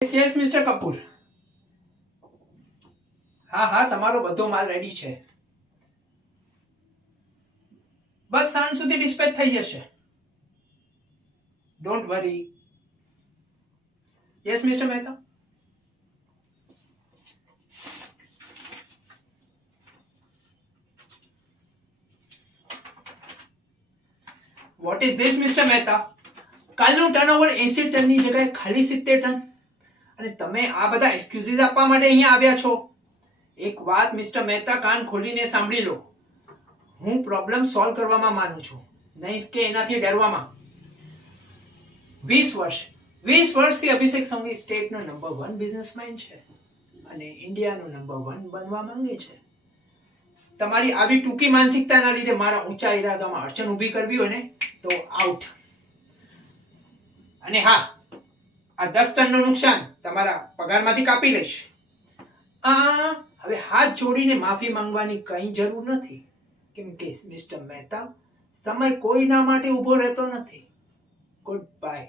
Yes mister કપૂર. હા તમારો બધો માલ રેડી છે. બસ સાંજ સુધી ડિસ્પેચ થઈ જશે. Don't worry. Yes mister Mehta. What is this mister Mehta? કાલનું ટર્નઓવર 80 ટનની જગ્યાએ ખાલી 70 ટન અને તમે આ બધા એક્સક્યુઝીસ આપવા માટે અહીંયા આવ્યા છો. એક વાત મિસ્ટર મહેતા કાન ખોલીને સાંભળી લો. હું પ્રોબ્લેમ સોલ્વ કરવામાં માનું છું, નહીં કે એનાથી ડરવામાં. 20 વર્ષથી અભિષેક સંઘવી સ્ટેટનો નંબર 1 બિઝનેસમેન છે અને ઇન્ડિયાનો નંબર 1 બનવા માંગે છે. તમારી આવી ટૂંકી માનસિકતાના લીધે મારા ઊંચા ઈરાદામાં અડચણ ઊભી કરવી હોય ને તો આઉટ. અને હા, આ 10 ટનનું નુકસાન તમારા પગારમાંથી કાપી લઈશ. હવે હાથ જોડીને માફી માંગવાની કઈ જરૂર નથી, કેમ કે મિસ્ટર મહેતા સમય કોઈના માટે ઊભો રહેતો નથી. Good bye.